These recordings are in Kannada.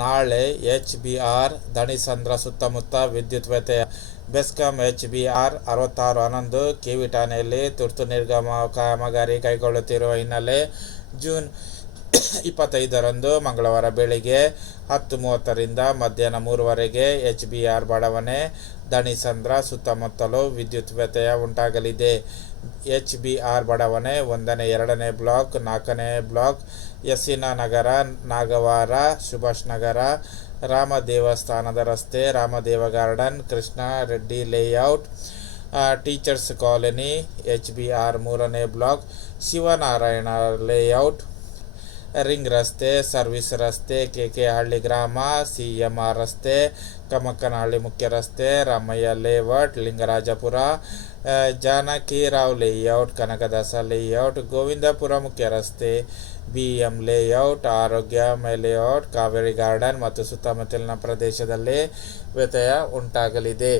ನಾಳೆ ಎಚ್.ಬಿ.ಆರ್. ದಣಿಸಂದ್ರ ಸುತ್ತಮುತ್ತ ವಿದ್ಯುತ್ ವ್ಯತ್ಯಯ. ಬೆಸ್ಕಾಂ ಎಚ್.ಬಿ.ಆರ್. 6611 ಕೆವಿ ಠಾಣೆಯಲ್ಲಿ ತುರ್ತು ನಿರ್ಗಮ ಕಾಮಗಾರಿ ಕೈಗೊಳ್ಳುತ್ತಿರುವ ಹಿನ್ನೆಲೆ ಜೂನ್ 25ರಂದು ಮಂಗಳವಾರ ಬೆಳಿಗ್ಗೆ 10:30ರಿಂದ ಮಧ್ಯಾಹ್ನ 3ವರೆಗೆ ಎಚ್.ಬಿ.ಆರ್. ಬಡಾವಣೆ, ದಣಿಸಂದ್ರ ಸುತ್ತಮುತ್ತಲೂ ವಿದ್ಯುತ್ ವ್ಯತ್ಯಯ ಉಂಟಾಗಲಿದೆ. ಎಚ್.ಬಿ.ಆರ್. ಬಡಾವಣೆ 1ನೇ, 2ನೇ ಬ್ಲಾಕ್, 4ನೇ ಬ್ಲಾಕ್, ಯಸಿನ ನಗರ, ನಾಗವಾರ, ಸುಭಾಷ್ ನಗರ, ರಾಮ ದೇವಸ್ಥಾನದ ರಸ್ತೆ, Ramadeva garden, Krishna Reddy layout, teachers colony, HBR. 3ನೇ ಬ್ಲಾಕ್, ಶಿವನಾರಾಯಣ ಲೇಔಟ್, ರಿಂಗ್ ರಸ್ತೆ, ಸರ್ವಿಸ್ ರಸ್ತೆ, ಕೆ.ಕೆ. ಗ್ರಾಮ, ಸಿ.ಎಂ.ಆರ್. ರಸ್ತೆ, ಕಮಕ್ಕನಹಳ್ಳಿ ಮುಖ್ಯ ರಸ್ತೆ, Ramaiah layout, Lingarajapura, Janakirao layout, Kanakadasa layout, Govindapura ಮುಖ್ಯ ರಸ್ತೆ, BM. Layout, Arogya layout, Kaveri garden ಮತ್ತು ಸುತ್ತಮುತ್ತಲಿನ ಪ್ರದೇಶದಲ್ಲಿ ವ್ಯತ್ಯಯ ಉಂಟಾಗಲಿದೆ.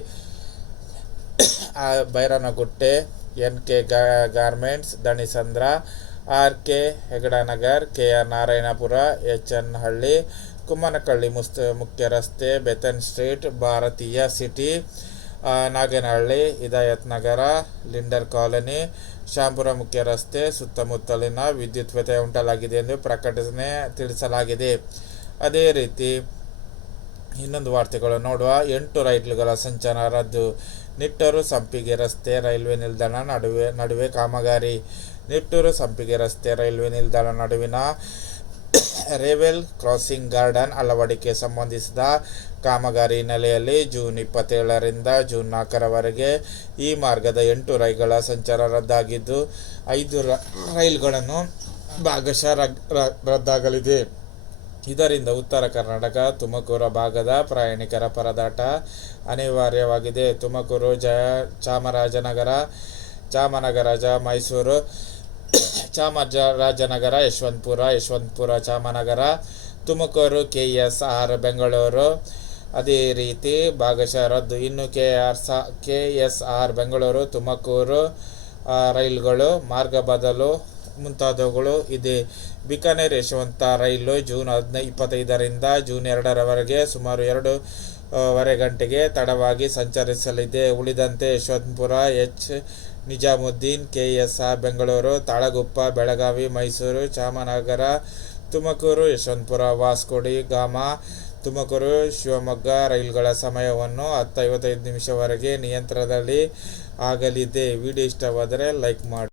Bairanagutte, NK. Garments, Danisandra, RK. Hegadanagar, KR. Narayanapura, HN. Halli, Kummanakalli ಮುಖ್ಯ ರಸ್ತೆ, ಬೆಥನ್ ಸ್ಟ್ರೀಟ್, ಭಾರತೀಯ ಸಿಟಿ, ನಾಗೇನಹಳ್ಳಿ, ಹಿದಾಯತ್ ನಗರ, ಲಿಂಡರ್ ಕಾಲೋನಿ, ಶ್ಯಾಂಪುರ ಮುಖ್ಯ ರಸ್ತೆ ಸುತ್ತಮುತ್ತಲಿನ ವಿದ್ಯುತ್ ವ್ಯತ್ಯಯ ಉಂಟಾಗಲಿದೆ ಎಂದು ಪ್ರಕಟಣೆ ತಿಳಿಸಲಾಗಿದೆ. ಅದೇ ರೀತಿ ಇನ್ನೊಂದು ವಾರ್ತೆಗಳು ನೋಡುವ. 8 ರೈಲುಗಳ ಸಂಚಾರ ರದ್ದು. ನಿಟ್ಟೂರು ಸಂಪಿಗೆ ರಸ್ತೆ ರೈಲ್ವೆ ನಿಲ್ದಾಣ ನಡುವೆ ಕಾಮಗಾರಿ. ನಿಟ್ಟೂರು ಸಂಪಿಗೆ ರಸ್ತೆ ರೈಲ್ವೆ ನಿಲ್ದಾಣ ನಡುವಿನ ರೇವೆಲ್ ಕ್ರಾಸಿಂಗ್ ಗಾರ್ಡನ್ ಅಳವಡಿಕೆ ಸಂಬಂಧಿಸಿದ ಕಾಮಗಾರಿ ಹಿನ್ನೆಲೆಯಲ್ಲಿ ಜೂನ್ 27ರಿಂದ ಜೂನ್ 4ರವರೆಗೆ ಈ ಮಾರ್ಗದ 8 ರೈಲುಗಳ ಸಂಚಾರ ರದ್ದಾಗಿದ್ದು 5 ರೈಲುಗಳನ್ನು ಭಾಗಶಃ ರದ್ದಾಗಲಿದೆ. ಇದರಿಂದ ಉತ್ತರ ಕರ್ನಾಟಕ, ತುಮಕೂರು ಭಾಗದ ಪ್ರಯಾಣಿಕರ ಪರದಾಟ ಅನಿವಾರ್ಯವಾಗಿದೆ. ತುಮಕೂರು, ಚಾಮರಾಜನಗರ, ಮೈಸೂರು, ಚಾಮರಾಜನಗರ, ಯಶವಂತಪುರ, ಚಾಮನಗರ, ತುಮಕೂರು, ಕೆ.ಎಸ್.ಆರ್. ಬೆಂಗಳೂರು ಅದೇ ರೀತಿ ಭಾಗಶಃ ರದ್ದು. ಇನ್ನು ಕೆ.ಎಸ್.ಆರ್. ಬೆಂಗಳೂರು, ತುಮಕೂರು ರೈಲುಗಳು ಮಾರ್ಗ ಬದಲು ಮುಂತಾದವುಗಳು ಇದೆ. ಬಿಕಾನೇರ್ ಯಶವಂತ ರೈಲು ಜೂನ್ 25ರಿಂದ ಜೂನ್ 2ರವರೆಗೆ ಸುಮಾರು 2.5 ಗಂಟೆಗೆ ತಡವಾಗಿ ಸಂಚರಿಸಲಿದೆ. ಉಳಿದಂತೆ Yeshwantpur, Nizamuddin, KSR. Bengaluru, Talaguppa, Belagavi, Mysuru, Chamanagara, Tumakuru, Yeshwantpur, Vasco da Gama, Tumakuru, Shivamogga ರೈಲುಗಳ ಸಮಯವನ್ನು 10:55 ವರೆಗೆ ನಿಯಂತ್ರಣದಲ್ಲಿ ಆಗಲಿದೆ. ವಿಡಿಯೋ ಇಷ್ಟವಾದರೆ ಲೈಕ್ ಮಾಡಿ.